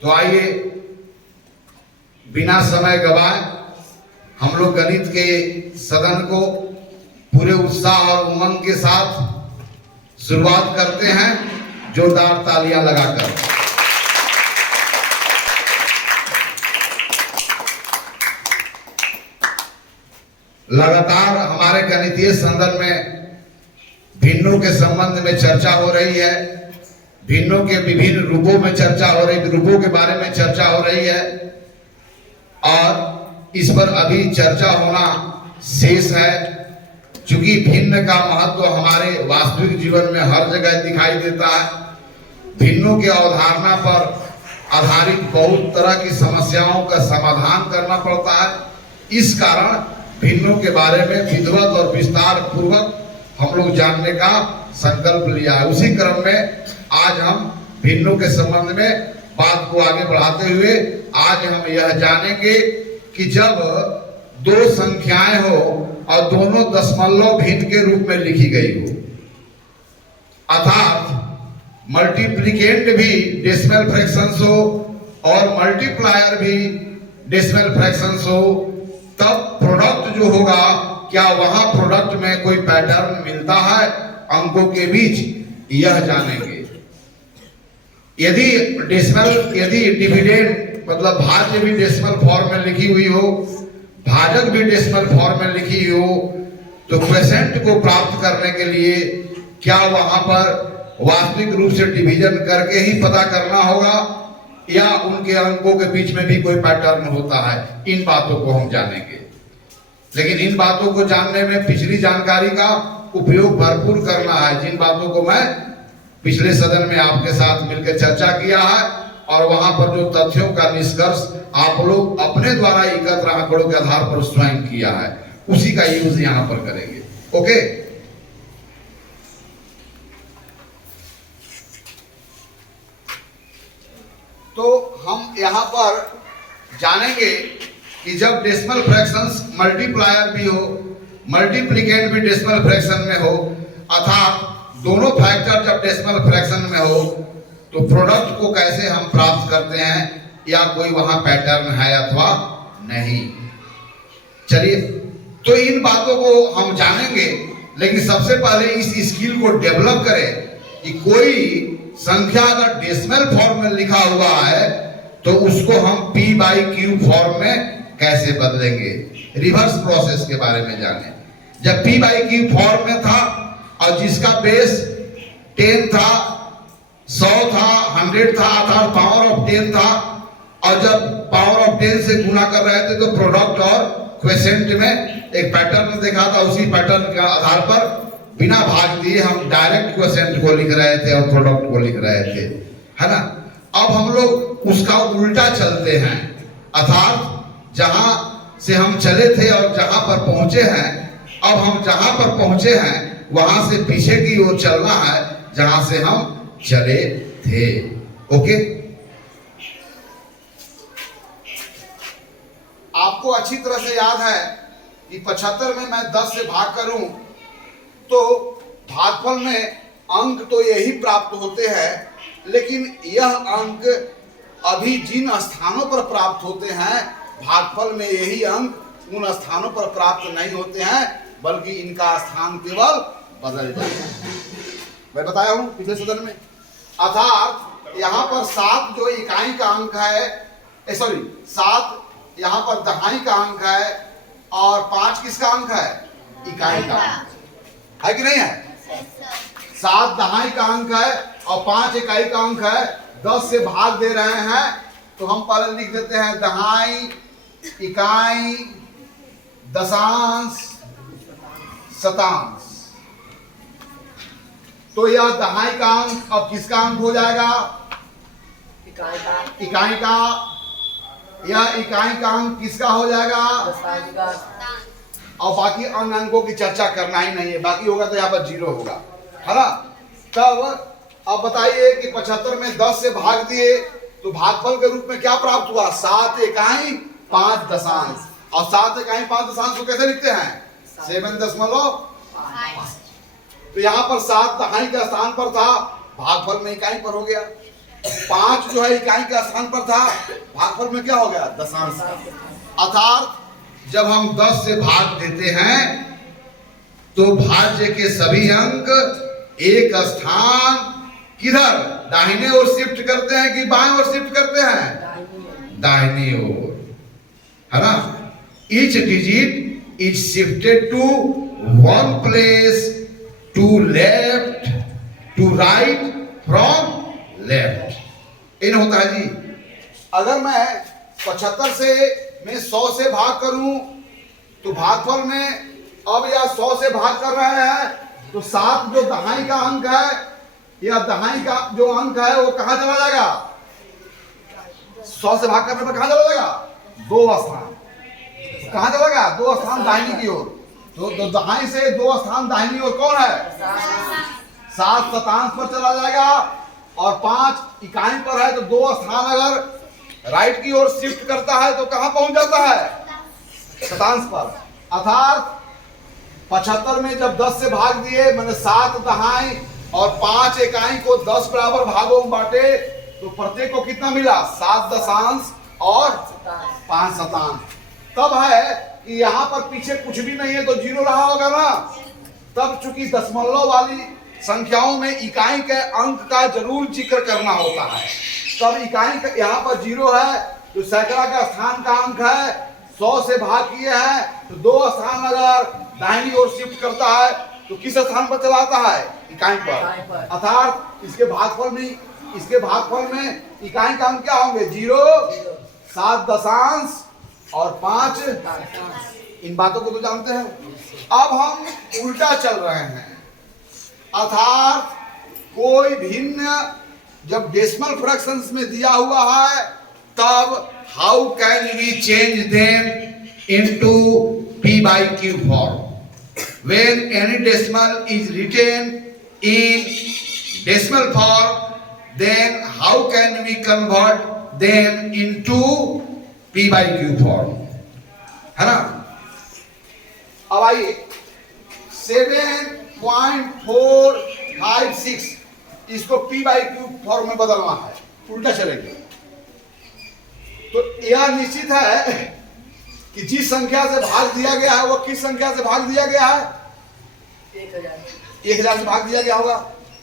तो आइए बिना समय गवाए हम लोग गणित के सदन को पूरे उत्साह और उमंग के साथ शुरुआत करते हैं, जोरदार तालियां लगाकर। लगातार हमारे गणितीय संदर्भ में भिन्नों के संबंध में चर्चा हो रही है, भिन्नों के विभिन्न रूपों में चर्चा हो रही, रूपों के बारे में चर्चा हो रही है और इस पर अभी चर्चा होना शेष है। चूंकि भिन्न का महत्व हमारे वास्तविक जीवन में हर जगह दिखाई देता है, भिन्नों की अवधारणा पर आधारित बहुत तरह की समस्याओं का समाधान करना पड़ता है। इस कारण भिन्नों के बारे में विधिवत और विस्तार पूर्वक हम लोग जानने का संकल्प लिया है। उसी क्रम में आज हम भिन्नों के संबंध में बात को आगे बढ़ाते हुए आज हम यह जानेंगे कि जब दो संख्याएं हो और दोनों दशमलव भिन्न के रूप में लिखी गई हो, अर्थात मल्टीप्लिकेंट भी डेसिमल फ्रैक्शंस हो और मल्टीप्लायर भी डेसिमल फ्रैक्शंस हो, तब प्रोडक्ट जो होगा, क्या वहां प्रोडक्ट में कोई पैटर्न मिलता है अंकों के बीच, यह जानेंगे। यदि डिविडेंड मतलब भाज्य भी डेसिमल फॉर्म में लिखी हुई हो, भाजक भी डेसिमल फॉर्म में लिखी हो, तो क्वोशिएंट को प्राप्त करने के लिए क्या वहां पर वास्तविक रूप से डिवीजन करके ही पता करना होगा या उनके अंकों के बीच में भी कोई पैटर्न होता है, इन बातों को हम जानेंगे। लेकिन इन बातों को जानने में पिछली जानकारी का उपयोग भरपूर करना है, जिन बातों को मैं पिछले सदन में आपके साथ मिलकर चर्चा किया है और वहां पर जो तथ्यों का निष्कर्ष आप लोग अपने द्वारा एकत्र आंकड़ों के आधार पर स्वयं किया है, उसी का यूज यहां पर करेंगे। ओके, तो हम यहां पर जानेंगे कि जब डेसिमल फ्रैक्शंस मल्टीप्लायर भी हो, मल्टीप्लिकेंट भी डेसिमल फ्रैक्शन में हो, अर्थात दोनों फैक्टर जब डेसिमल फ्रैक्शन में हो, तो प्रोडक्ट को कैसे हम प्राप्त करते हैं या कोई वहां पैटर्न है अथवा नहीं। चलिए, तो इन बातों को हम जानेंगे, लेकिन सबसे पहले इस स्किल को डेवलप करें कि कोई संख्या अगर डेसिमल फॉर्म में लिखा हुआ है तो उसको हम p/q फॉर्म में कैसे बदलेंगे, रिवर्स प्रोसेस के बारे में जाने। जब p/q फॉर्म में था और जिसका बेस 10 था, 100 था, 100 था, अर्थात पावर ऑफ 10 था, और जब पावर ऑफ 10 से गुना कर रहे थे तो प्रोडक्ट और क्वोशिएंट में एक पैटर्न देखा था। उसी पैटर्न के आधार पर बिना भाग दिए हम डायरेक्ट क्वोशिएंट को लिख रहे थे और प्रोडक्ट को लिख रहे थे, है ना। अब हम लोग उसका उल्टा चलते हैं, अर्थात जहां से हम चले थे और जहां पर पहुंचे हैं, अब हम जहां पर पहुंचे हैं वहां से पीछे की ओर चलना है जहां से हम चले थे। ओके, आपको अच्छी तरह से याद है कि 75 में मैं 10 से भाग करूं तो भागफल में अंक तो यही प्राप्त होते हैं, लेकिन यह अंक अभी जिन स्थानों पर प्राप्त होते हैं, भागफल में यही अंक उन स्थानों पर प्राप्त नहीं होते हैं, बल्कि इनका स्थान केवल बदल जाता है। मैं बताया हूं पिछले सदन में, अर्थात यहाँ पर 7 जो इकाई का अंक है, 7 यहाँ पर दहाई का अंक है और 5 किसका अंक है, इकाई का है कि नहीं है। 7 दहाई का अंक है और 5 इकाई का अंक है। 10 से भाग दे रहे हैं तो हम पहले लिख देते हैं दहाई, इकाई, दशांश, शतांश। तो यह दहाई का अंक अब किसका अंक हो जाएगा, इकाई का। यह इकाई का अंक किसका हो जाएगा, और बाकी अन्य अंकों की चर्चा करना ही नहीं है, बाकी होगा तो यहाँ पर 0 होगा, है ना। तब अब बताइए कि 75 में 10 से भाग दिए तो भागफल के रूप में क्या प्राप्त हुआ, 7 इकाई 5 दशांश। और 7 इकाई 5 दशांश को कैसे लिखते हैं, 7.5। तो यहाँ पर 7 दहाई के स्थान पर था, भागफल में इकाई पर हो गया। 5 जो है इकाई के स्थान पर था, भागफल में क्या हो गया, दशांश। अर्थात जब हम 10 से भाग देते हैं तो भाज्य के सभी अंक एक स्थान किधर, दाहिने ओर शिफ्ट करते हैं कि बाएं ओर शिफ्ट करते हैं, दाहिनी ओर, है ना। Each digit is shifted to one place, to left, to right, from left. इन होता है जी। अगर मैं 75 से मैं 100 से भाग करूं तो भागफल में अब या 100 से भाग कर रहे हैं तो 7 जो दहाई का अंक है या दहाई का जो अंक है वो कहां चला जाएगा, 100 से भाग करने पर कहां चला जाएगा, 2 स्थान। कहां चला गया, 2 स्थान दाहिनी की ओर। तो दहाई से 2 स्थान दाहिनी ओर कौन है, 7 शतांश पर चला जाएगा और 5 इकाई पर है। तो 2 स्थान अगर राइट की ओर शिफ्ट करता है तो कहां पहुंच जाता है, शतांश पर। अर्थात 75 में जब 10 से भाग दिए, मैंने 7 दहाई और 5 इकाई को 10 बराबर भागों में बांटे तो प्रत्येक को कितना मिला, 7 दशांश और 5 शतांश। तब है कि यहाँ पर पीछे कुछ भी नहीं है तो 0 रहा होगा ना। तब चूंकि दशमलव वाली संख्याओं में इकाई के अंक का जरूर जिक्र करना होता है, तब इकाई का यहाँ पर 0 है तो सैकड़ा का स्थान का अंक है, 100 से भाग किए हैं तो 2 स्थान अगर दाहिनी ओर शिफ्ट करता है तो किस स्थान पर चलाता है, इकाई पर। अर्थात इसके भागफल में इकाई का अंक क्या होंगे, 0, 7 दशांश और 5। इन बातों को तो जानते हैं। अब हम उल्टा चल रहे हैं, अर्थात कोई भिन्न जब डेसिमल फ्रैक्शंस में दिया हुआ है तब how can we change them into p/q form. When any decimal is written in decimal form, then how can we convert them into p/q form, है ना। अब आइए 7.456 इसको p/q फॉर्म में बदलना है, उल्टा चलेंगे। तो यह निश्चित है कि जिस संख्या से भाग दिया गया है वो किस संख्या से भाग दिया गया है, 1000 से भाग दिया गया होगा।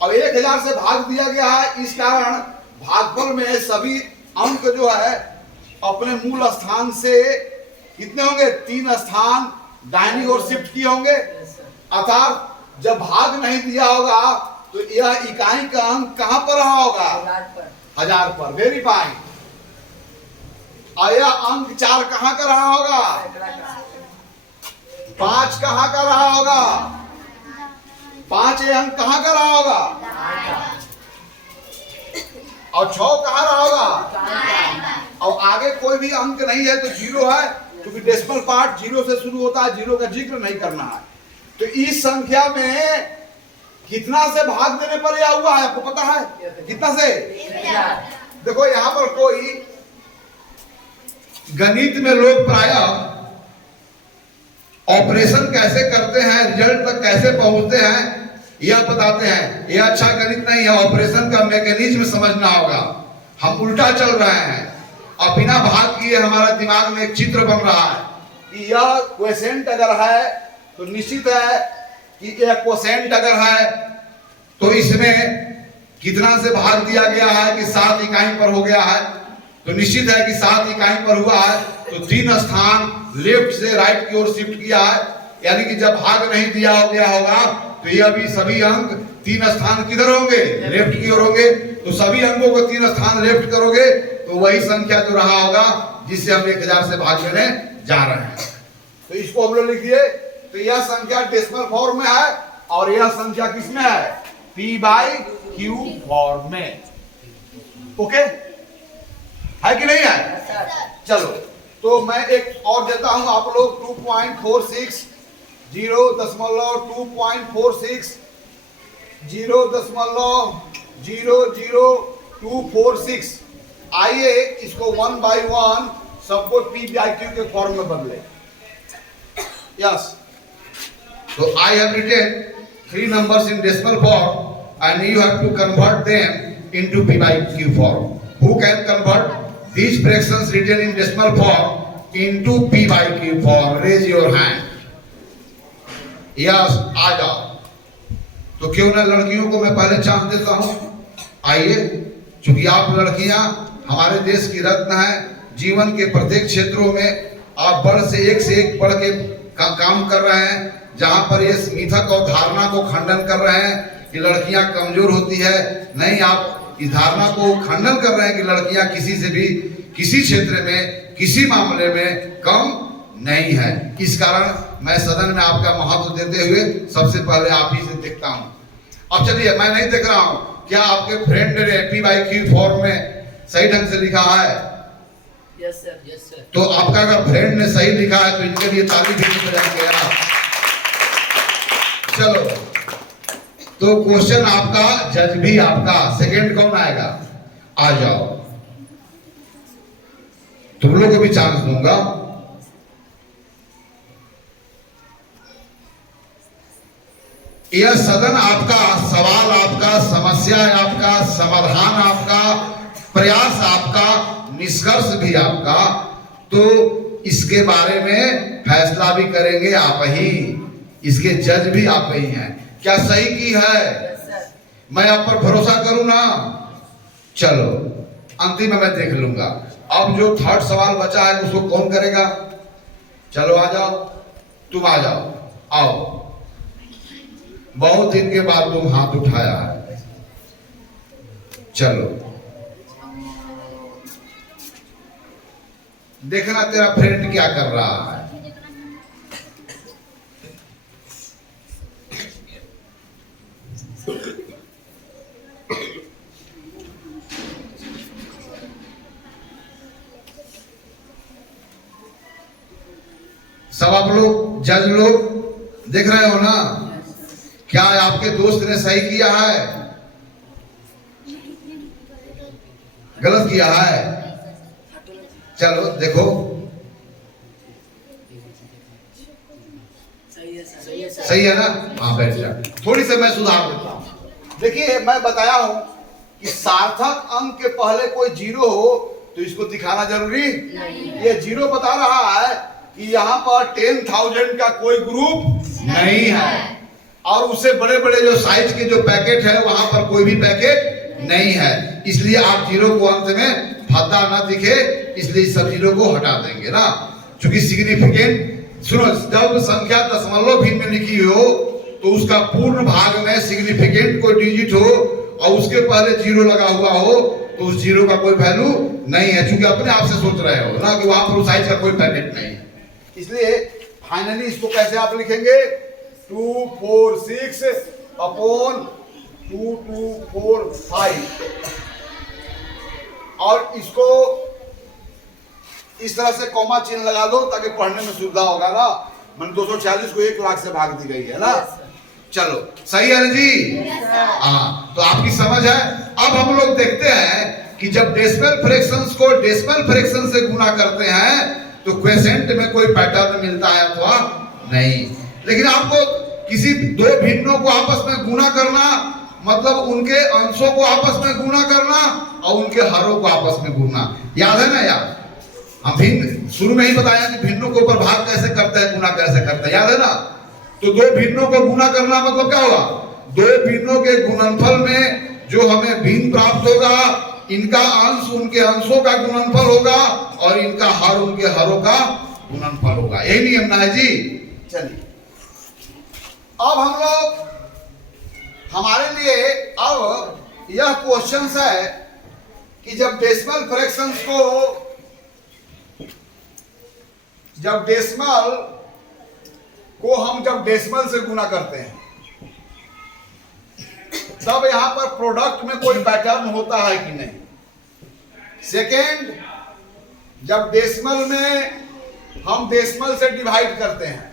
अब 1000 से भाग दिया गया है, इस कारण भागफल में सभी अंक जो है अपने मूल स्थान से कितने होंगे, 3 स्थान दाहिनी ओर शिफ्ट किए होंगे। अर्थात जब भाग नहीं दिया होगा तो यह इकाई का अंक कहां पर रहा होगा, 1000 पर। वेरीफाई। और यह अंक 4 कहां का रहा होगा, 5 कहां का रहा होगा, 5 ये अंक कहां का रहा होगा, और 6 कहां रहा होगा। और आगे कोई भी अंक नहीं है तो 0 है, क्योंकि डेसिमल पार्ट 0 से शुरू होता है, 0 का जिक्र नहीं करना है। तो इस संख्या में कितना से भाग देने पर यह हुआ है, आपको पता है कितना से। देखो यहां पर कोई गणित में लोग प्रायः ऑपरेशन कैसे करते हैं, रिजल्ट तक कैसे पहुंचते हैं यह बताते हैं। यह अच्छा गणित नहीं है, ऑपरेशन का मैकेनिज्म समझना होगा। हम उल्टा चल रहे हैं और बिना भाग किए हमारा दिमाग में एक चित्र बन रहा है कि यह क्वोशेंट अगर है तो निश्चित है कि यह क्वोशेंट अगर है तो इसमें कितना से भाग दिया गया है कि 7 इकाई पर हो गया है। तो निश्चित है कि 7 इकाई पर हुआ है तो 3 स्थान लेफ्ट से राइट की ओर शिफ्ट किया है, यानी कि जब भाग नहीं दिया हो गया होगा तो यह भी सभी अंक 3 स्थान किधर होंगे, लेफ्ट की ओर होंगे। तो सभी अंकों को 3 स्थान लेफ्ट करोगे तो वही संख्या जो रहा होगा जिससे हम 1000 से भाग लेने जा रहे हैं। तो इसको हम लोग लिख दिए। तो यह संख्या डेसिमल फॉर्म में है और यह संख्या किसमें है, p/q फॉर्म में। ओके है कि नहीं है। चलो तो मैं एक और देता हूं, आप लोग 2.46 0.246 0.00246। आइए इसको 1 by 1 सबको p/q के फॉर्म में बदले। यस, तो I have written 3 numbers in decimal form and you have to convert them into p by q form. Who can convert these fractions written in decimal form into p by q form? Raise your hand. Yes, आ जाओ. तो क्यों ना लड़कियों को मैं पहले chance देता हूं. आइए, चूंकि आप लड़कियां हमारे देश की रत्न है. जीवन के प्रत्येक क्षेत्रों में आप बढ़ से एक बढ़ के काम कर रहे हैं. जहां पर ये मिथक और धारणा को खंडन कर रहे हैं कि लड़कियां कमजोर होती है. नहीं, आप इस धारणा को खंडन कर रहे हैं कि लड़कियां किसी से भी किसी क्षेत्र में किसी मामले में कम नहीं है. इस कारण मैं सदन में आपका महत्व देते हुए सबसे पहले आप ही से देखता हूं. अब चलिए, मैं नहीं देख रहा हूं, क्या आपके फ्रेंड ने पी बाई क्यू फॉर्म में सही ढंग से लिखा है? Yes sir, yes sir. तो आपका अगर फ्रेंड ने सही लिखा है तो इनके लिए ताली भी बजाएंगे आप. चलो, तो क्वेश्चन आपका, जज भी आपका. सेकंड कौन आएगा? आ जाओ, तुम लोग को भी चांस दूंगा. यह सदन आपका, सवाल आपका, समस्या आपका, समाधान आपका, प्रयास आपका, निष्कर्ष भी आपका. तो इसके बारे में फैसला भी करेंगे आप ही. इसके जज भी आप ही हैं. क्या सही की है? मैं आप पर भरोसा करूं ना? चलो, अंतिम में मैं देख लूंगा. अब जो थर्ड सवाल बचा है उसको कौन करेगा? चलो आ जाओ, तुम आ जाओ. आओ, बहुत दिन के बाद तुम हाथ उठाया है. चलो, देखना तेरा फ्रेंड क्या कर रहा है. सब आप लोग जज लोग देख रहे हो ना? क्या आपके दोस्त ने सही किया है, गलत किया है? चलो देखो, सही है ना? हाँ, बैठ जा. थोड़ी से मैं सुधार देता हूं. देखिए, मैं बताया हूं कि सार्थक अंक के पहले कोई जीरो हो तो इसको दिखाना जरूरी नहीं. ये जीरो बता रहा है कि यहाँ पर 10,000 का कोई ग्रुप नहीं है, और उससे बड़े बड़े जो साइज के जो पैकेट है वहां पर कोई भी पैकेट नहीं है. इसलिए आप जीरो को अंत में भद्दा ना दिखे, इसलिए सब जीरो को हटा देंगे ना. चूंकि सिग्निफिकेंट, सुनो, जब संख्या दशमलव भिन्न में लिखी हो तो उसका पूर्ण भाग में सिग्निफिकेंट कोई डिजिट हो और उसके पहले जीरो लगा हुआ हो तो उस जीरो का कोई वैल्यू नहीं है. चूंकि अपने आप से सोच रहे हो ना कि वहां पर उस साइज का कोई पैकेट नहीं है. इसलिए फाइनली इसको कैसे आप लिखेंगे? 246 अपॉन 2245, और इसको इस तरह से कॉमा चिन्ह लगा दो ताकि पढ़ने में सुविधा होगा ना. मैंने 246 को 1 लाख से भाग दी गई है ना. चलो, सही है ना जी? हाँ, तो आपकी समझ है. अब हम लोग देखते हैं कि जब डेसिमल फ्रैक्शंस को डेसिमल फ्रैक्शन से गुणा करते हैं तो क्वेसेंट में कोई पैटर्न मिलता है अथवा नहीं. लेकिन आपको किसी दो भिन्नों को आपस में गुणा करना मतलब उनके अंशों को आपस में गुणा करना और उनके हरों को आपस में गुणा. याद है ना यार? हम भिन्न शुरू में ही बताया कि भिन्नों को ऊपर भाग कैसे करते हैं, गुणा कैसे करते हैं. याद है ना? तो दो भिन्नों को गुणा करना मतलब क्या होगा? दो भिन्नों के गुणनफल में जो हमें भिन्न प्राप्त होगा, इनका अंश उनके अंशों का गुणनफल होगा और इनका हर उनके हरों का गुणनफल होगा. यही नियम ना है जी? चलिए, अब हम लोग, हमारे लिए अब यह क्वेश्चन है कि जब डेसिमल फ्रैक्शंस को, जब डेसिमल से गुणा करते हैं तब यहां पर प्रोडक्ट में कोई पैटर्न होता है कि नहीं. सेकेंड, जब डेसिमल में हम डेसिमल से डिवाइड करते हैं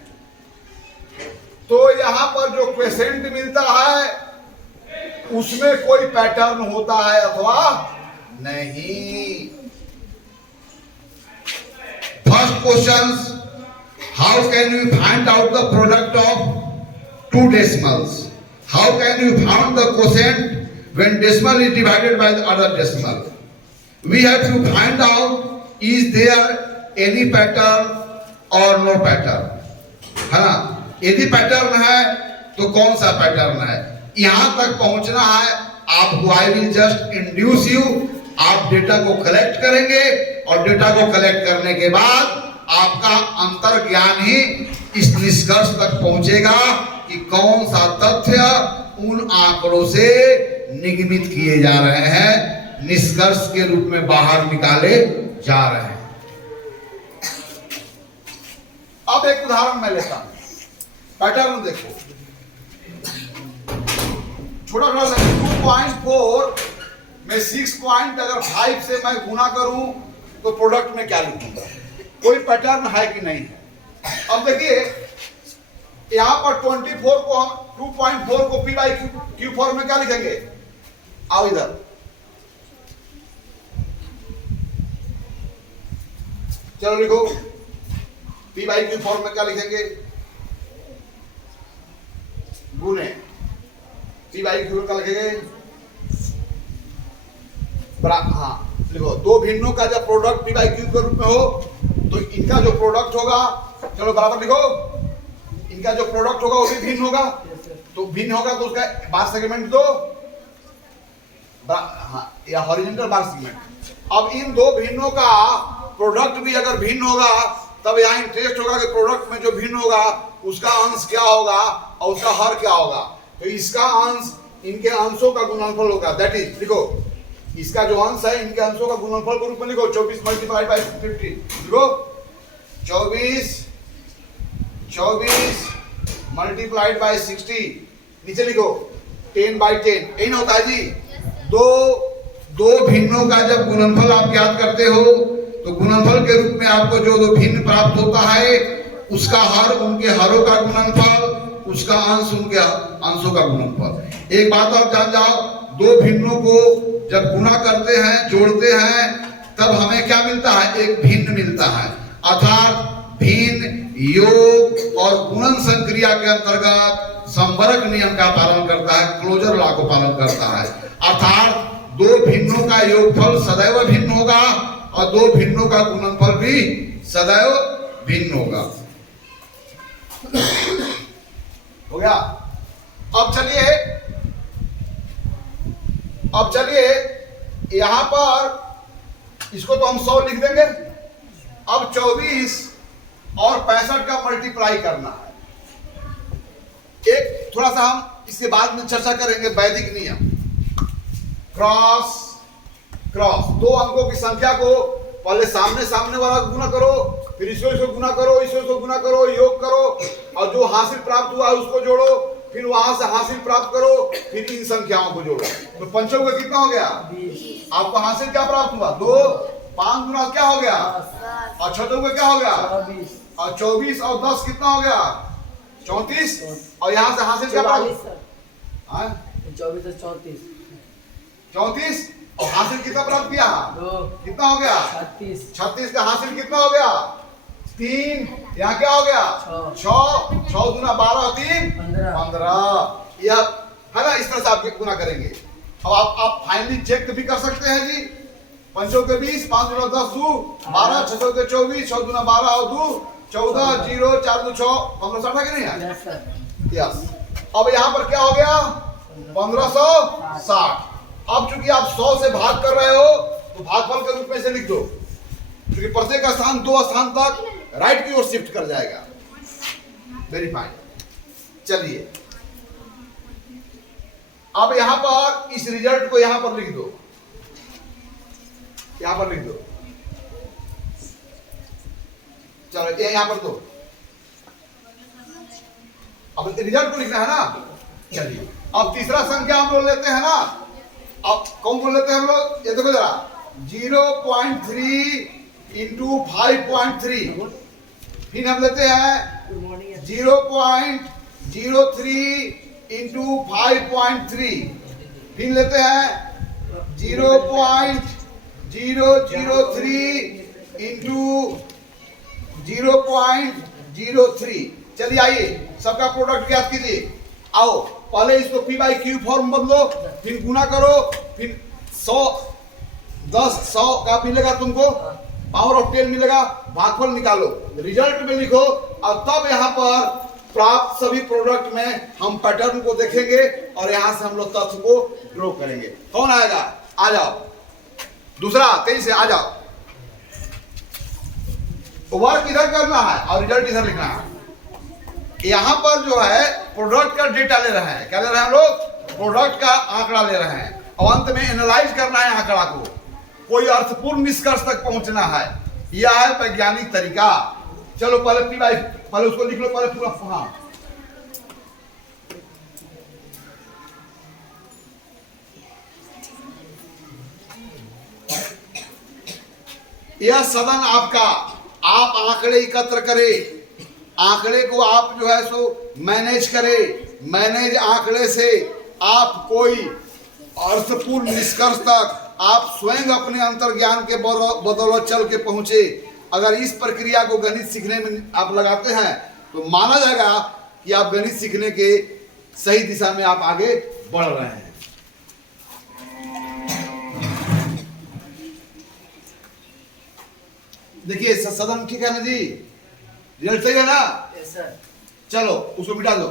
तो यहां पर जो क्वेसेंट मिलता है उसमें कोई पैटर्न होता है अथवा नहीं. First question, how can we find out the product of two decimals? how can you find the quotient when decimal is divided by the other decimal? We have to find out is there any pattern or no pattern, है ना? यदि pattern है तो कौन सा pattern है, यहां तक पहुंचना है आपको। I will just induce you, आप डेटा को कलेक्ट करेंगे और डेटा को कलेक्ट करने के बाद आपका अंतर ज्ञान ही इस निष्कर्ष तक पहुंचेगा कि कौन सा तथ्य उन आंकड़ों से निगमित किए जा रहे हैं, निष्कर्ष के रूप में बाहर निकाले जा रहे हैं। अब एक उदाहरण मैं लेता हूं, पैटर्न देखो, छोटा छोटा 2.4 में 6 अगर 5 से मैं गुना करूं तो प्रोडक्ट में क्या लिखूंगा, कोई पैटर्न है कि नहीं है। अब देखिए यहां पर 24 को हम 2.4 को P by Q फॉर्म में क्या लिखेंगे, आओ इधर, चलो लिखो P by Q फॉर्म में क्या लिखेंगे, गुने P by Q का लिखेंगे, हाँ लिखो, दो भिन्नों का जब प्रोडक्ट P by Q के रूप में हो तो इनका जो प्रोडक्ट होगा, चलो बराबर लिखो, इनका जो प्रोडक्ट होगा वो भी भिन्न होगा, तो भिन्न होगा तो उसका बार सेगमेंट दो, हाँ, या हॉरिजॉन्टल बार सेगमेंट। अब इन दो भिन्नों का प्रोडक्ट भी अगर भिन्न होगा तब यहाँ इंटरेस्ट होगा कि प्रोडक्ट में जो भिन्न होगा उसका अंश क्या होगा और उसका हर क्या होगा, तो इसका अंश इनके अंशों का गुणनफल होगा, दैट इज लिखो, इसका जो अंश है इनके अंशों का गुणनफल के रूप में लिखो 24 मल्टीप्लाइड बाय 50, लिखो 24 मल्टीप्लाइड बाय 60, नीचे लिखो 10 by 10, यही ना होता है जी। दो भिन्नों का जब गुणनफल आप याद करते हो तो गुणनफल के रूप में आपको जो दो भिन्न प्राप्त होता है उसका हर उनके हरों का गुणनफल, उसका अंश उनके अंशों का गुणनफल। एक बात आप जान जाओ, दो भिन्नों को जब गुणा करते हैं, जोड़ते हैं, तब हमें क्या मिलता है, एक भिन्न मिलता है, अर्थात भिन्न योग और गुणन संक्रिया के अंतर्गत संवर्ग नियम का पालन करता है, क्लोजर लॉ को पालन करता है, अर्थात दो भिन्नों का योगफल सदैव भिन्न होगा और दो भिन्नों का गुणनफल भी सदैव भिन्न होगा। हो गया। अब चलिए यहां पर इसको तो हम 100 लिख देंगे। अब 24 और 65 का मल्टीप्लाई करना है। एक थोड़ा सा हम इसके बाद में चर्चा करेंगे, वैदिक नियम, क्रॉस दो अंकों की संख्या को पहले सामने वाला गुना करो, फिर इसको गुना करो, इसको गुना करो, योग करो और जो हासिल प्राप्त हुआ है उसको जोड़ो, फिर वहां से हासिल प्राप्त करो, फिर इन संख्याओं को जोड़ो। तो पंचों का कितना हो गया, आपको हासिल क्या प्राप्त हुआ, 2, 5 गुना क्या हो गया, और छठों का क्या हो गया, और 24 और 10 कितना हो गया, 34, और यहाँ से हासिल क्या प्राप्त, 34 और हासिल कितना प्राप्त किया, कितना हो गया, 36 का हासिल कितना हो गया, 3, यहाँ क्या हो गया, 6 गुना 12 3 15, यह है ना। इस तरह से आप गुना करेंगे। अब आप फाइनली चेक भी कर सकते हैं जी, पंचों के 20, 5 गुना 10 2 12, 6 के 24, 6 गुना 12 और 2 14, 0 4 2 6 1560 है कि नहीं है, यस। अब यहाँ पर क्या हो गया, 1560। अब चूंकि आप 100 से भाग कर रहे हो तो भागफल के रूप में से लिख दो, क्योंकि प्रत्येक स्थान 2 स्थान तक राइट की ओर शिफ्ट कर जाएगा। Very fine. चलिए अब यहां पर इस रिजल्ट को यहां पर लिख दो, यहां पर लिख दो, चलो ये यहां पर दो। अब रिजल्ट को लिखना है ना। चलिए अब तीसरा संख्या हम लोग लेते हैं ना। अब कौन बोल लेते हैं हम लोग, ये देखो जरा, 0.3 इंटू 5.3, फिर हम लेते हैं 0.03 इंटू 5.3, फिर लेते हैं 0.003 इंटू 0.03। चलिए आइए सबका प्रोडक्ट ज्ञात कीजिए। आओ पहले इसको पी बाई क्यू फॉर्म बदलो, फिर गुना करो, फिर 100 10 100 का मिलेगा तुमको, पावर ऑफ 10 मिलेगा, भागफल निकालो, रिजल्ट में लिखो, और तब यहाँ पर प्राप्त सभी प्रोडक्ट में हम पैटर्न को देखेंगे और यहाँ से हम लोग तथ्य को ड्रॉ करेंगे। कौन आएगा? आ जाओ। दूसरा तेजी से आ जाओ। वर्क इधर करना है और रिजल्ट इधर लिखना है। यहाँ पर जो है प्रोडक्ट का डेटा ले रहे हैं। क्या ले रहे हैं हम लोग? प्रोडक्ट का आंकड़ा ले रहे हैं और अंत में एनालाइज करना है आंकड़ा को, कोई अर्थपूर्ण निष्कर्ष तक पहुंचना है। यह है वैज्ञानिक तरीका। चलो पहले पी बाई, पहले उसको लिख लो, पहले पूरा। हाँ, यह सदन आपका, आप आंकड़े एकत्र करें, आंकड़े को आप जो है सो मैनेज करें, मैनेज आंकड़े से आप कोई अर्थपूर्ण निष्कर्ष तक आप स्वयं अपने अंतर्ज्ञान के बदौलत चल के पहुंचे। अगर इस प्रक्रिया को गणित सीखने में आप लगाते हैं तो माना जाएगा कि आप गणित सीखने के सही दिशा में आप आगे बढ़ रहे हैं। देखिए सदन ठीक है ना जी? रिजल्ट सही है ना? Yes sir. चलो उसको मिटा दो।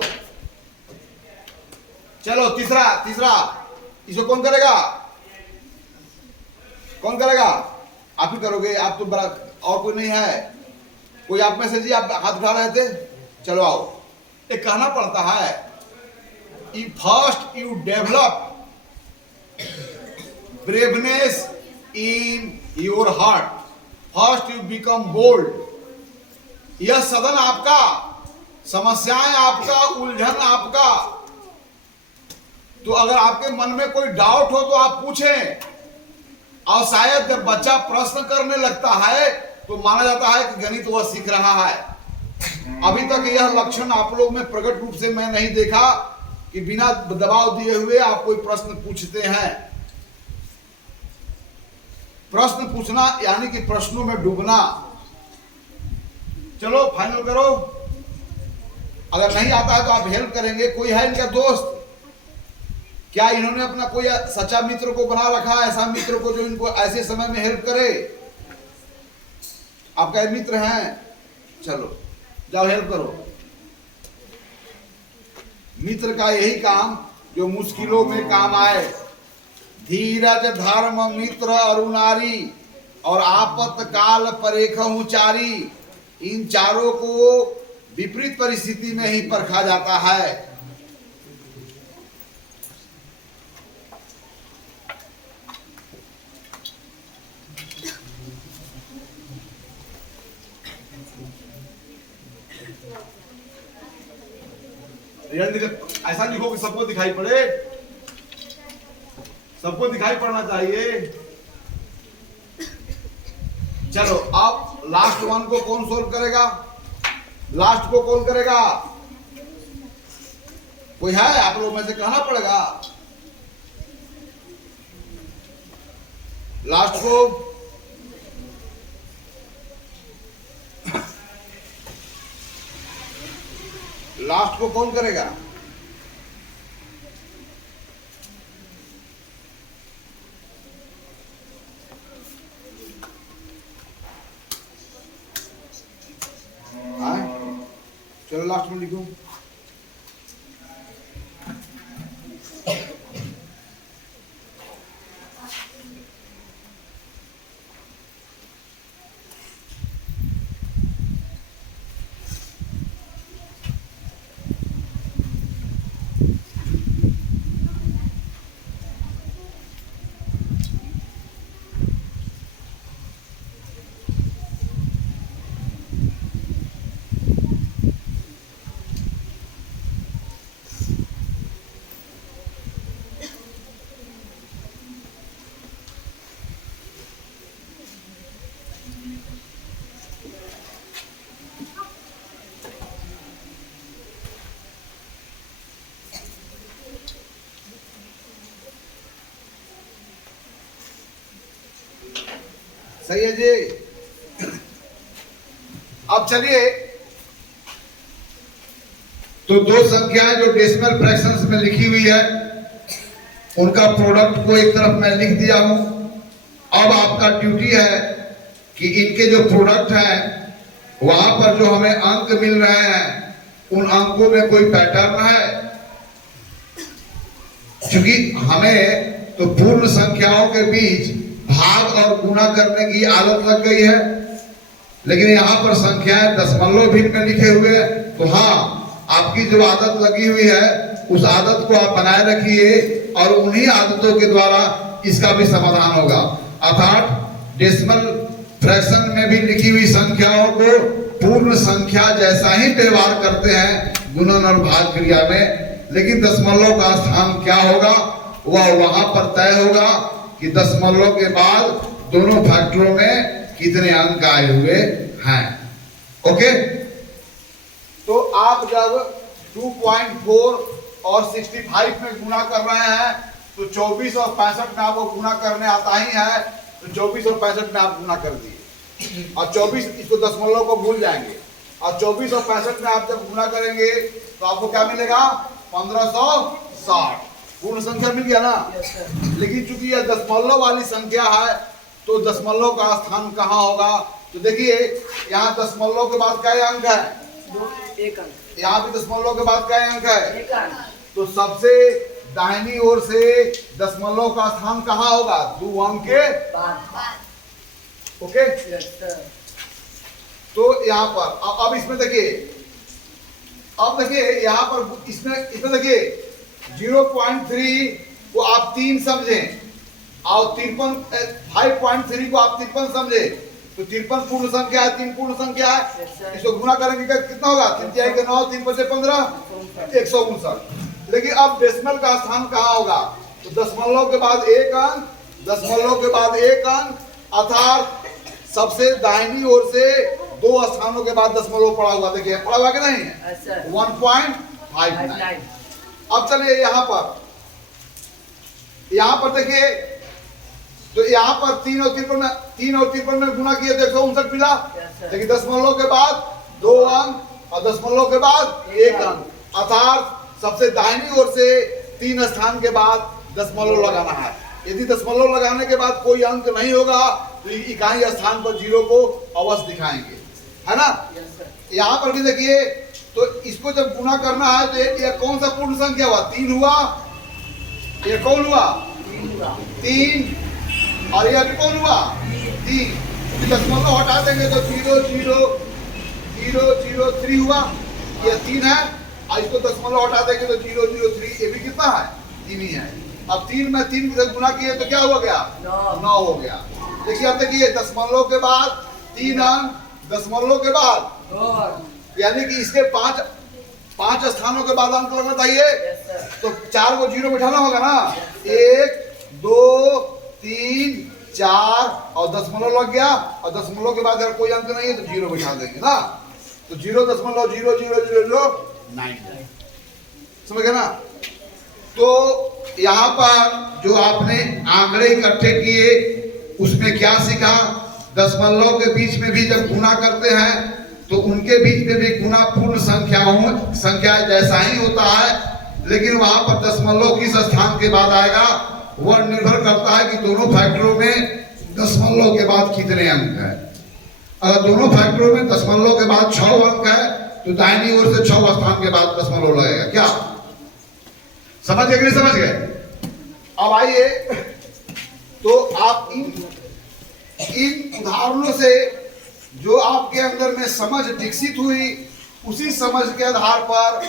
चलो तीसरा, इसको कौन करेगा? कौन करेगा? आप ही करोगे। आप तो बड़ा, और कोई नहीं है? कोई आप में से जी आप हाथ उठा रहे थे? चलो आओ। एक कहना पड़ता है, first you develop braveness in your heart, first you become bold. यह सदन आपका, समस्याएं आपका, उलझन आपका। तो अगर आपके मन में कोई डाउट हो तो आप पूछें, और शायद जब बच्चा प्रश्न करने लगता है तो माना जाता है कि गणित वह सीख रहा है। अभी तक यह लक्षण आप लोग में प्रकट रूप से मैं नहीं देखा कि बिना दबाव दिए हुए आप कोई प्रश्न पूछते हैं। प्रश्न पूछना यानी कि प्रश्नों में डूबना। चलो फाइनल करो। अगर नहीं आता है तो आप हेल्प करेंगे। कोई है इनका दोस्त? क्या इन्होंने अपना कोई सच्चा मित्र को बना रखा है, ऐसा मित्र को जो इनको ऐसे समय में हेल्प करे? आपका मित्र है? चलो जाओ हेल्प करो। मित्र का यही काम जो मुश्किलों में काम आए। धीरज धर्म मित्र अरुणारी और आपत काल परेखहु चारी, इन चारों को विपरीत परिस्थिति में ही परखा जाता है। ऐसा लिखो कि सबको दिखाई पड़े, सबको दिखाई पड़ना चाहिए। चलो अब लास्ट वन को कौन सोल्व करेगा? लास्ट को कौन करेगा? कोई है? आप लोग में से कहना पड़ेगा। लास्ट को कौन करेगा? चलो लास्ट में लिखो। सही है जी। अब चलिए तो दो संख्याएं जो डेसिमल फ्रैक्शंस में लिखी हुई है उनका प्रोडक्ट को एक तरफ मैं लिख दिया हूं। अब आपका ड्यूटी है कि इनके जो प्रोडक्ट हैं वहां पर जो हमें अंक मिल रहे हैं उन अंकों में कोई पैटर्न है। क्योंकि हमें तो पूर्ण संख्याओं के बीच भाग और गुणा करने की आदत लग गई है, लेकिन यहाँ पर संख्याएं दशमलव भिन्न में लिखे हुए हैं। तो हाँ, आपकी जो आदत लगी हुई है उस आदत को आप बनाए रखिए और उन्हीं आदतों के द्वारा इसका भी समाधान होगा। अर्थात डेसिमल फ्रैक्शन में भी लिखी हुई संख्याओं को पूर्ण संख्या जैसा ही व्यवहार करते हैं गुणन और भाग क्रिया में, लेकिन दशमलव का स्थान क्या होगा वह वहां पर तय होगा कि दशमलव के बाद दोनों फैक्टरों में कितने अंक आए हुए हैं। ओके, तो आप जब 2.4 और 65 में गुणा कर रहे हैं तो 24 और 65 में आपको गुणा करने आता ही है, तो 24 और 65 में आप गुणा कर दिए और 24 इसको दशमलव को भूल जाएंगे और 24 और 65 में आप जब गुणा करेंगे तो आपको क्या मिलेगा 1560 पूर्ण संख्या मिल गया ना। लेकिन चूंकि यह दशमलव वाली संख्या है तो दशमलव का स्थान कहाँ होगा, तो देखिए यहाँ दशमलव के बाद क्या अंक है, एक अंक। यहाँ पे दशमलव के बाद क्या अंक है, एक अंक। तो सबसे दाहिनी ओर से दशमलव का स्थान कहाँ होगा, 2 अंक के बाद। ओके, तो यहाँ पर अब इसमें देखिए, अब देखिए यहाँ पर इसमें देखिए 0.3 को आप 3 समझें और 5.3 को आप 53 समझे, तो 53 पूर्ण संख्या है, 3 पूर्ण संख्या है, इसको गुणा करेंगे कितना होगा, 3 के 9, 3 5 15, 159। लेकिन अब डेसिमल का स्थान कहाँ होगा, तो दशमलव के बाद एक अंक, दशमलव के बाद एक अंक, अर्थात सबसे दाहिनी ओर से 2 स्थानों के बाद दशमलव पड़ा हुआ, देखिए पड़ा हुआ कि नहीं है, 1.59। अब चलिए यहाँ पर देखिए, तो यहाँ पर 3 और 53 में गुणा किए तो 159 मिला, लेकिन दशमलव के बाद 2 अंक और दशमलव के बाद 1 अंक, अर्थात सबसे दाहिनी ओर से 3 स्थान के बाद दशमलव लगाना है। यदि दशमलव लगाने के बाद कोई अंक नहीं होगा तो इकाई स्थान पर 0 को अवश्य दिखाएंगे, है ना। यहाँ पर भी देखिए, तो इसको जब गुणा करना है तो ये कौन सा पूर्ण संख्या हुआ, 3 हुआ, ये कौन हुआ 3, और ये अभी कौन हुआ 3, दशमलव हटा देंगे तो 0 0 0 0 3 हुआ, ये 3 है, और इसको दशमलव हटा देंगे तो 0 0 3, ये भी कितना है 3 ही है। अब 3 में 3 से गुणा किए तो क्या हो गया 9 हो गया। देखिए अब देखिए दशमलव के बाद 3 अंक, दशमलव के बाद 2, यानी कि इसके 5 स्थानों के बाद अंक लगना चाहिए, तो 4 को 0 बिठाना होगा ना, 1 2 3 4 और दशमलव लग गया, और दशमलव के बाद अगर कोई अंक नहीं है तो 0 बिठा देंगे ना, तो 0.000009 समझ गए ना। तो यहाँ पर जो आपने आंकड़े इकट्ठे किए उसमें क्या सीखा, दशमलव के बीच में भी जब गुणा करते हैं तो उनके बीच में भी गुणा पूर्ण संख्या जैसा ही होता है, लेकिन वहां पर दशमलव किस स्थान के बाद आएगा वह निर्भर करता है कि दोनों फैक्टरों में दशमलव के बाद कितने अंक है। अगर दोनों फैक्टरों में दशमलव के बाद 6 अंक है तो दाहिनी ओर से 6 स्थान के बाद दशमलव लगेगा। क्या समझ गए कि नहीं समझ गए? अब आइए, तो आप इन उदाहरणों से जो आपके अंदर में समझ विकसित हुई उसी समझ के आधार पर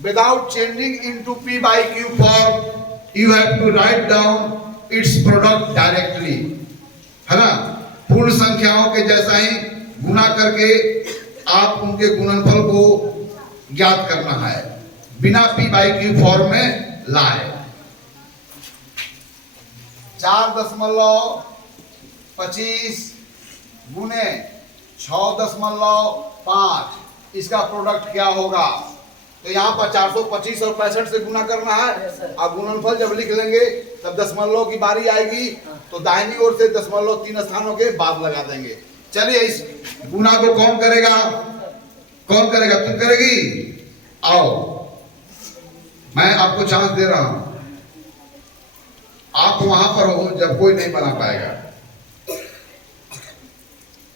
without changing into p/q form you have to write down its product directly, है ना। पूर्ण संख्याओं के जैसा ही गुणा करके आप उनके गुणनफल को ज्ञात करना है बिना p/q फॉर्म में लाए। 4.25 गुने 6.5 इसका प्रोडक्ट क्या होगा, तो यहाँ पर 425 और 65 से गुना करना है। अब गुणनफल जब लिख लेंगे तब दशमलव की बारी आएगी तो दाहिनी ओर से दशमलव 3 स्थानों के बाद लगा देंगे। चलिए इस गुना को कौन करेगा, तुम करेगी, आओ। मैं आपको चांस दे रहा हूं, आप वहां पर हो जब कोई नहीं बना पाएगा।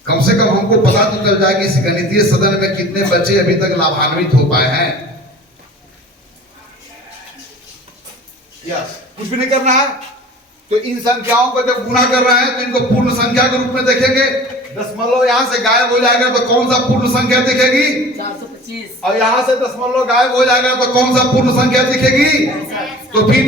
कम से कम हमको पता तो चल जाए कि इस गणितीय सदन में कितने बच्चे अभी तक लाभान्वित हो पाए हैं। यस, कुछ भी नहीं करना है। तो इन संख्याओं को जब गुना कर रहे हैं तो इनको पूर्ण संख्या के रूप में देखेंगे। दशमलव यहां से गायब हो जाएगा तो कौन सा पूर्ण संख्या दिखेगी? 425। और यहां से दशमलव गायब हो जाएगा तो कौन सा पूर्ण संख्या दिखेगी? तो फिर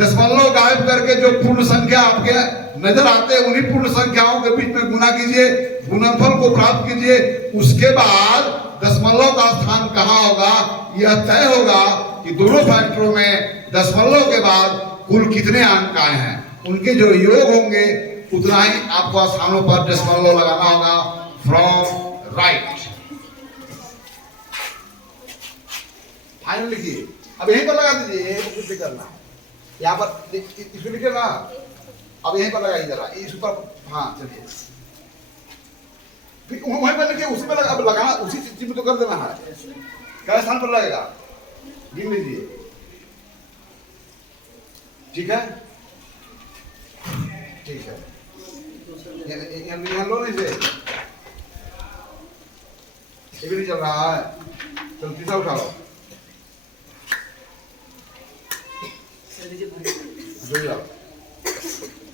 दशमलव गायब करके जो पूर्ण संख्या आपके नजर आते हैं उन्हीं पूर्ण संख्याओं के बीच में गुना कीजिए, गुणनफल को प्राप्त कीजिए। उसके बाद दशमलव का स्थान कहां होगा यह तय होगा कि दोनों फैक्टरों में दशमलव के बाद कुल कितने अंक आए हैं। उनके जो योग होंगे उतना ही आपको स्थानों पर दशमलव लगाना होगा। फ्रॉम राइट फाइनल लिखिए। अब यहीं पर लगा दीजिए, कुछ भी करना यहाँ पर इसको लिखिए ना। अब यहीं पर लगाइए जरा इस ऊपर। हाँ चलिए वहीं पर लिखिए, उसी पर लगा, अब लगाना उसी चीज में तो कर देना है। क्या स्थान पर लगेगा गिन लीजिए। ठीक है, ठीक है। यहाँ लो नहीं से ये भी नहीं चल रहा है। चलो तीसरा उठाओ।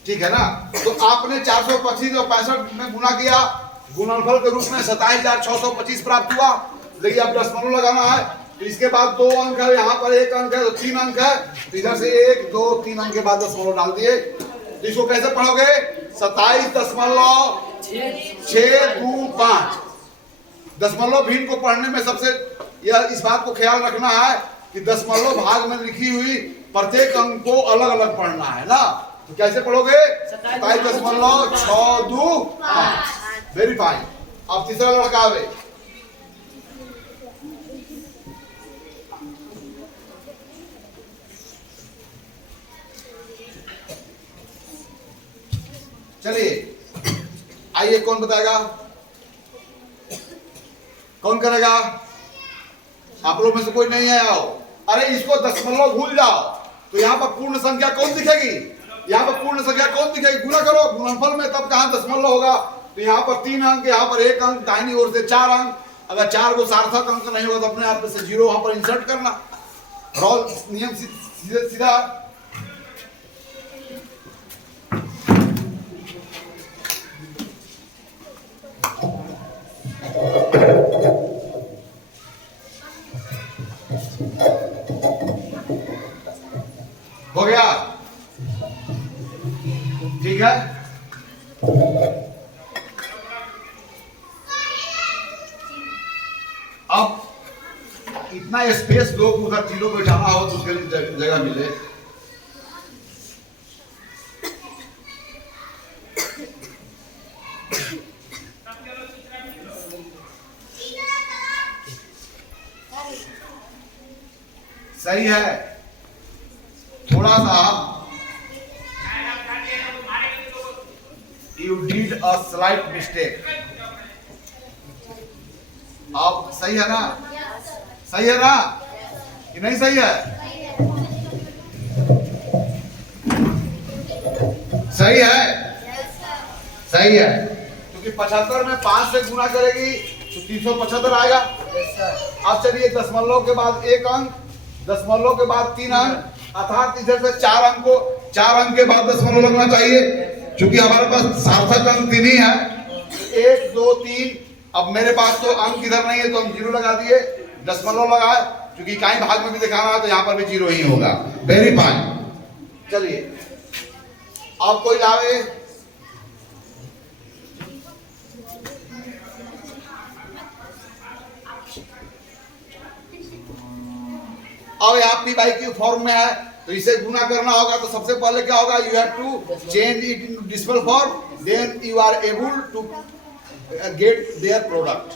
ठीक है ना। तो आपने 425 और 65 में गुना किया, गुणनफल के रूप में 27,625 प्राप्त हुआ। लेकिन अब दशमलव लगाना है तो इसके बाद 2 अंक है, यहाँ पर 1 अंक है तो 3 अंक है। तो इधर से 1 2 3 अंक के बाद दशमलव डाल दिए। तो इसको कैसे पढ़ोगे? 27.625। दशमलव भिन्न को पढ़ने में सबसे यह इस बात को ख्याल रखना है कि दशमलव भाग में लिखी हुई प्रत्येक अंक को अलग अलग पढ़ना है ना। तो कैसे पढ़ोगे? 27.625। Very fine. अब तीसरा लड़का आवे। चलिए आइए, कौन बताएगा? कौन करेगा? आप लोग में से कोई नहीं है। आओ। अरे इसको दशमलव भूल जाओ। तो यहाँ पर पूर्ण संख्या कौन दिखेगी? यहाँ पर पूर्ण संख्या कौन दिखेगी? गुना करो गुणनफल में, तब कहां दशमलव होगा। तो यहाँ पर 3 अंक, यहाँ पर 1 अंक, दाहिनी ओर से 4 अंक। अगर 4 को सार्थक अंक नहीं होगा तो अपने आप से 0 वहां पर इंसर्ट करना। रोल नियम सीधा। हो गया? ठीक है। अब इतना स्पेस दो कि उधर तीनों को बैठाना हो तो उसके लिए जगह मिले। सही है। थोड़ा सा you did a slight mistake. अब सही है ना? सही है ना कि नहीं सही है? सही है, सही है। क्योंकि 75 में 5 से गुना करेगी तो 375 आएगा। अब चलिए दशमलव के बाद 1 अंक, दशमलव के बाद 3 अंक, अर्थात इधर से 4 अंक को 4 अंक के बाद दशमलव लगना चाहिए। क्योंकि हमारे पास सार्थक अंक 3 ही है। 1 2 3। अब मेरे पास तो अंक इधर नहीं है तो हम 0 लगा दिए, दशमलव लगाए। क्योंकि इकाई भाग में भी दिखाना है तो यहाँ पर भी 0 ही होगा। Very fine. चलिए अब कोई लावे। अब यहाँ पी बाई क्यू फॉर्म में है तो इसे गुना करना होगा। तो सबसे पहले क्या होगा? You have to change it into decimal form, then you are able to get their product.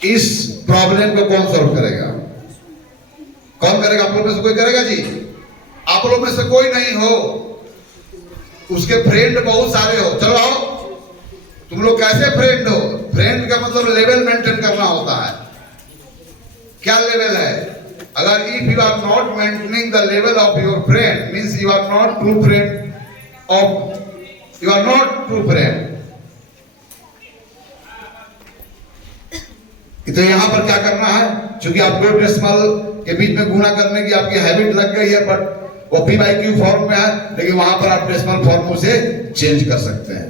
इस प्रॉब्लम को कौन सॉल्व करेगा? कौन करेगा? आप लोग में से कोई करेगा जी? आप लोग में से कोई नहीं हो, उसके फ्रेंड बहुत सारे हो। चलो आओ। तुम लोग कैसे फ्रेंड हो? फ्रेंड का मतलब लेवल मेंटेन करना होता है। क्या लेवल है? अगर if you are not maintaining the level of your friend, means you are not true friend of, you are not true friend. तो यहाँ पर क्या करना है, क्योंकि आप 2 डेसिमल के बीच में गुणा करने की आपकी हैबिट लग गई है, बट वो पी बाई क्यू फॉर्म में है, लेकिन वहां पर आप डेसिमल फॉर्म से चेंज कर सकते हैं।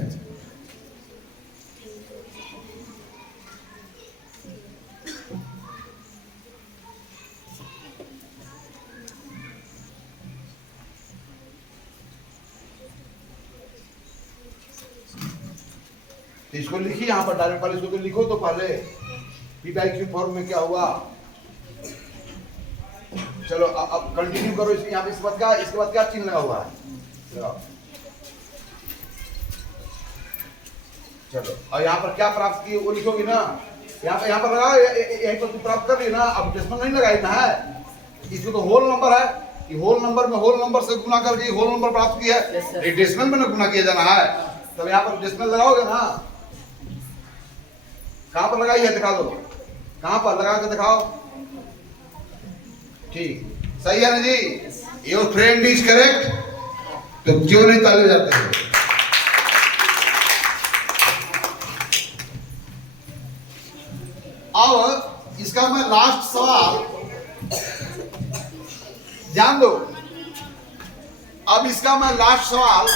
इसको लिखिए यहाँ पर डायरेक्ट, पहले इसको तो लिखो तो पहले पी बाई क्यू फॉर्म में क्या हुआ। चलो अब कंटिन्यू करो। इसके यहाँ पे इसके बाद क्या चिन्ह लगा हुआ है, चलो। और यहाँ पर क्या प्राप्त किए वो लिखोगे ना, यहाँ पर लगा, यहीं पर प्राप्त कर ली ना। अब डेसिमल नहीं लगाई ना है, इसको तो होल नंबर है, कि होल नंबर में होल नंबर से गुना करके होल नंबर प्राप्त किया है, डेसिमल में ना गुना किया जाना है। तब यहाँ पर डेसिमल लगाओगे ना, कहां पर लगाई है दिखा दो, कहां पर लगा के दिखाओ। ठीक, सही है ना जी? योर फ्रेंड इज करेक्ट, तो क्यों नहीं ताले जाते हो? अब इसका मैं लास्ट सवाल ध्यान दो। अब इसका मैं लास्ट सवाल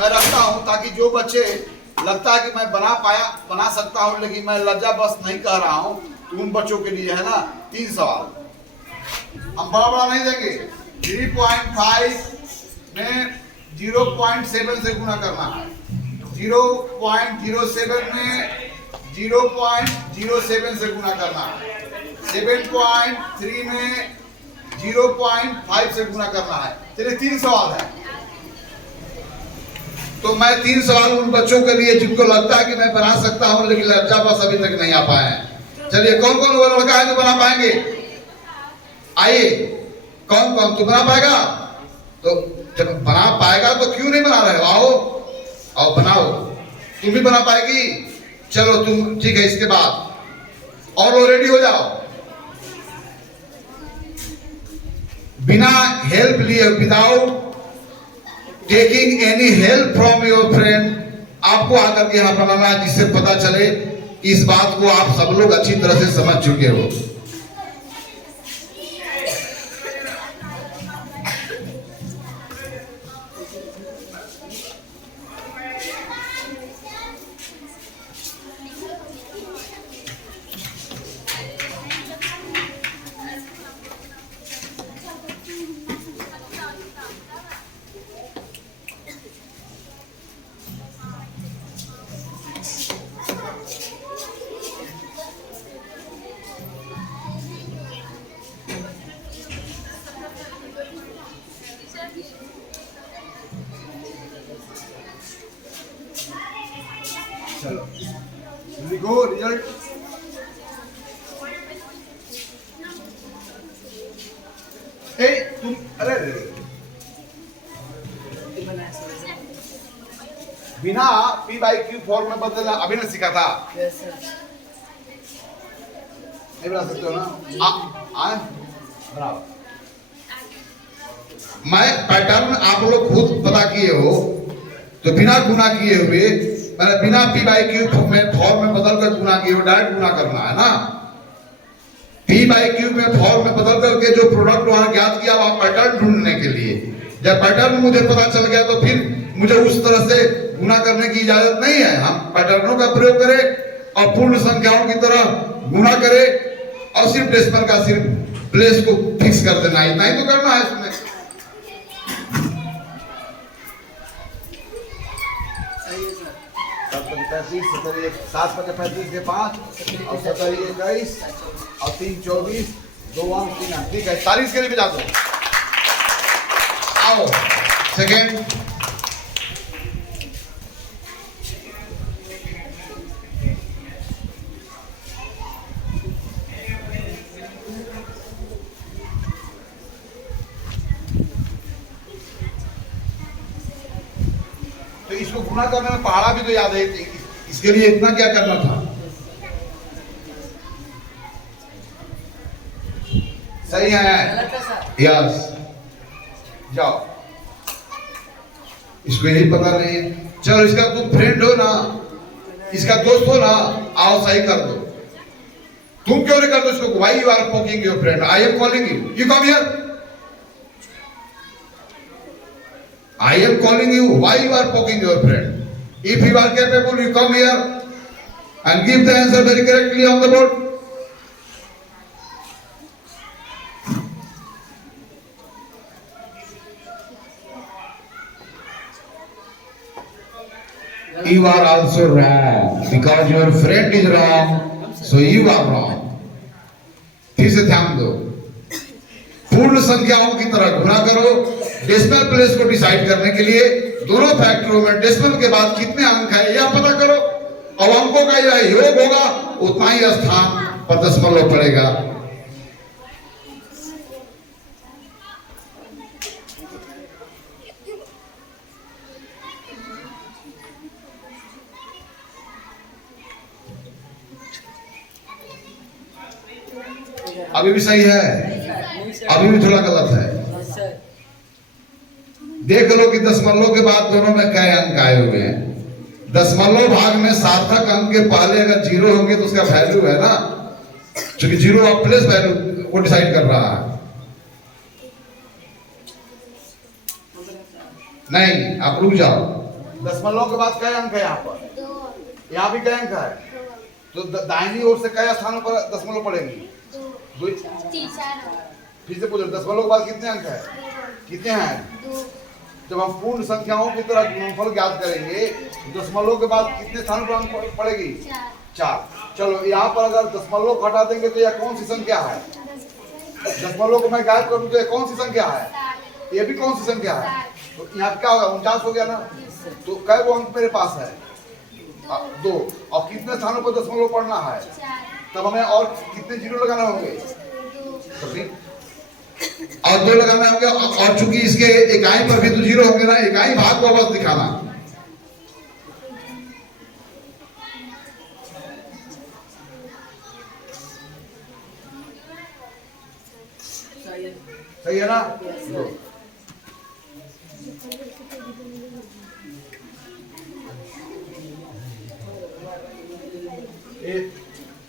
मैं रखता हूं, ताकि जो बच्चे लगता है कि मैं बना सकता हूं, लेकिन मैं लज्जा बस नहीं कह रहा हूं, तो उन बच्चों के लिए है ना 3 सवाल। हम बड़ा नहीं देंगे। 3.5 में 0.7 से गुणा करना है, 0.07 में 0.07 से गुणा करना है, 7.3 में 0.5 से गुणा करना है। चलिए 3 सवाल है। तो मैं 3 सवाल उन बच्चों के लिए जिनको लगता है कि मैं बना सकता हूं, लेकिन लज्जा बस अभी तक नहीं आ पाए हैं। चलिए कौन कौन वो लड़का है जो बना पाएंगे? आइए, कौन कौन तो बना पाएगा? तो जब बना पाएगा तो क्यों नहीं बना रहे हो? आओ बनाओ, तुम भी बना पाएगी। चलो तुम, ठीक है। इसके बाद और वो रेडी हो जाओ, बिना हेल्प लिए, without taking any help from your friend, आपको आकर के यहां बनाना है, जिससे पता चले इस बात को आप सब लोग अच्छी तरह से समझ चुके हो। चलो लिखो रिजल्ट। तुम अरे बिना पी बाई क्यू फॉर्म में बदलना अभी नहीं सीखा था? नहीं बना सकते हो ना? बराबर। मैं पैटर्न आप लोग खुद पता किए हो, तो बिना गुना किए हुए, मैंने बिना पी बाई क्यू में फॉर्म में बदल कर गुना किए हुए डायरेक्ट गुना करना है ना। पी बाई क्यू में फॉर्म में बदल करके जो प्रोडक्ट वहां ज्ञात किया वहां पैटर्न ढूंढने के लिए, जब पैटर्न मुझे पता चल गया तो फिर मुझे उस तरह से गुना करने की इजाजत नहीं है। हम पैटर्नों का प्रयोग करें और पूर्ण संख्याओं की तरह गुना करें, और सिर्फ डेसिमल का सिर्फ प्लेस को फिक्स कर देना, इतना ही तो करना है इसमें। 7 × 35 के 5 और 17 21 और 3 24 2 अंक 3 अंक। ठीक है, 40 के लिए भेजा दो। आओ सेकेंड। तो इसको गुना करने में पहाड़ा भी तो याद है, इसके लिए इतना क्या करना था? सही है? गलत है सर। यस। जाओ, इसको यही पता नहीं है। चलो, इसका तुम फ्रेंड हो ना, इसका दोस्त हो ना, आओ सही कर दो। तुम क्यों नहीं कर दो इसको? Why you are poking your friend? I am calling you, you come here. I am calling you, why you are poking your friend? If you are capable, you come here and give the answer very correctly on the board. You are also wrong because your friend is wrong, so you are wrong. फिर से ध्यान दो, पूर्ण संख्याओं की तरह गुणा करो। डेसिमल प्लेस को डिसाइड करने के लिए दोनों फैक्टरों में डेसिमल के बाद कितने अंक है यह पता करो। और अंकों का यह योग होगा, उतना ही स्थान पर दशमलव पड़ेगा। अभी भी सही है, अभी भी थोड़ा गलत है। देख लो कि दशमलव के बाद दोनों में क्या अंक आए हुए हैं। दशमलव भाग में सार्थक अंक के पहले अगर जीरो होंगे तो उसका वैल्यू है ना, क्योंकि जीरो ऑफ प्लेस वैल्यू को डिसाइड कर रहा है। नहीं, आप रुक जाओ। दशमलव के बाद क्या अंक है यहाँ पर? यहाँ भी क्या अंक है? तो दाहिनी ओर से क्या स्थानों पर दशमलव पड़ेंगे? फिर से पूछो, दशमलव के बाद कितने अंक है? कितने हैं? जब हम पूर्ण संख्याओं की तरह गुणनफल ज्ञात करेंगे, दशमलव के बाद कितने स्थानों पर अंक पड़ेगी? 4। चलो, यहाँ पर अगर दशमलव हटा देंगे तो यह कौन सी संख्या है? दशमलव को मैं गायब करूँ तो यह कौन सी संख्या है? ये भी कौन सी संख्या है? तो यहाँ क्या होगा? 49 हो गया ना। तो कै वो अंक मेरे पास है? 2। और कितने स्थानों पर दशमलव पढ़ना है? तब हमें और कितने जीरो लगाना होंगे? और 2 लगाना होंगे। और चूंकि इसके इकाई पर भी तो जीरो होंगे ना, इकाई भाग को बस दिखाना। सही है ना?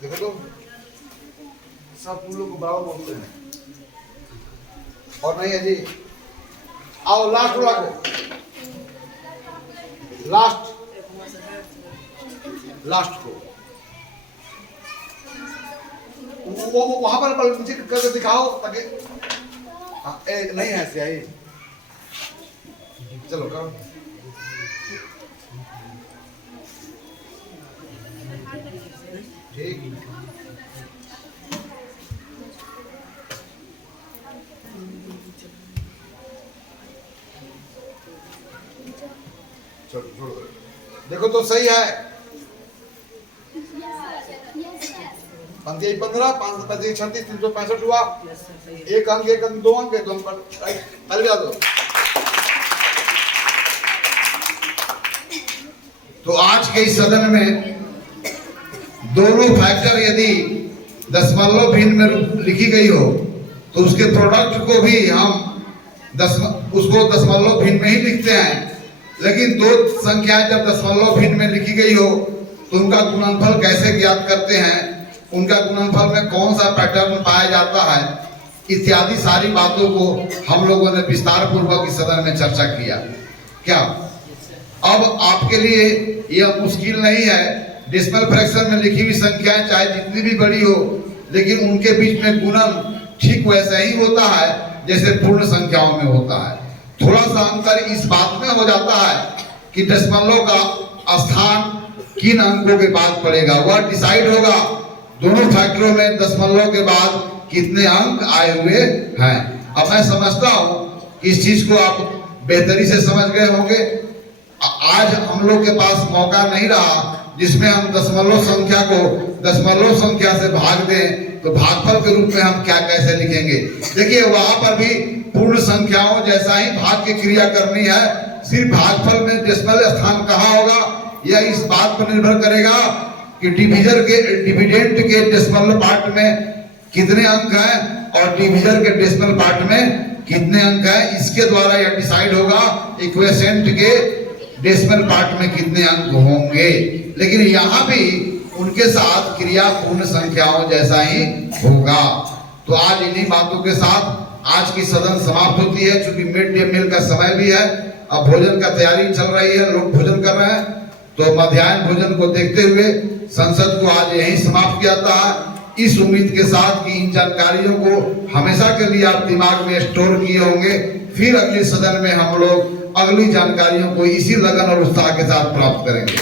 देखो तो सब फूलों को बराबर बोलते हैं और नहीं है जी। आओ लास्ट वाला को, लास्ट को वो वहां पर नीचे करके दिखाओ ताकि नहीं है स्याही। चलो करो। ठीक, चलो छोड़ो। देखो तो सही है। 15, 5, 36, 365 हुआ। एक अंक 2 अंक है, तो हम ताली बजा दो। तो आज के इस सदन में दोनों फैक्टर यदि दशमलव भिन्न में लिखी गई हो तो उसके प्रोडक्ट को भी हम उसको दशमलव भिन्न में ही लिखते हैं। लेकिन 2 संख्याएं जब दशमलव भिन्न में लिखी गई हो तो उनका गुणनफल कैसे ज्ञात करते हैं, उनका गुणनफल में कौन सा पैटर्न पाया जाता है, इत्यादि सारी बातों को हम लोगों ने विस्तार पूर्वक इस सदन में चर्चा किया। क्या अब आपके लिए यह मुश्किल नहीं है? डेसिमल फ्रैक्शन में लिखी हुई संख्याएं चाहे जितनी भी बड़ी हो, लेकिन उनके बीच में गुणन ठीक वैसा ही होता है जैसे पूर्ण संख्याओं में होता है। थोड़ा सा अंतर इस बात में हो जाता है कि दशमलव का स्थान किन अंकों के बाद पड़ेगा, वह डिसाइड होगा दोनों फैक्टरों में दशमलव के बाद कितने अंक आए हुए हैं। अब मैं समझता हूं कि इस चीज को आप बेहतरी से समझ गए होंगे। आज हम लोग के पास मौका नहीं रहा जिसमें हम दशमलव संख्या को दशमलव संख्या से भाग दें तो भागफल के रूप में हम क्या कैसे लिखेंगे। देखिए वहां पर भी पूर्ण संख्याओं जैसा ही भाग की क्रिया करनी है, सिर्फ भागफल में डेसिमल स्थान कहाँ होगा यह इस बात पर निर्भर करेगा कि डिविडेंड के डेसिमल पार्ट में कितने अंक हैं और डिवीजन के डेसिमल पार्ट में कितने अंक हैं, इसके द्वारा यह डिसाइड होगा इक्वेशेंट के डेसिमल पार्ट में कितने अंक होंगे। लेकिन यहाँ भी उनके साथ क्रिया पूर्ण संख्याओं जैसा ही होगा। तो आज इन्हीं बातों के साथ आज की सदन समाप्त होती है। चूंकि मिड डे मील का समय भी है, अब भोजन का तैयारी चल रही है, लोग भोजन कर रहे हैं, तो मध्याह्न भोजन को देखते हुए संसद को आज यही समाप्त किया था, इस उम्मीद के साथ कि इन जानकारियों को हमेशा के लिए आप दिमाग में स्टोर किए होंगे। फिर अगले सदन में हम लोग अगली जानकारियों को इसी लगन और उत्साह के साथ प्राप्त करेंगे।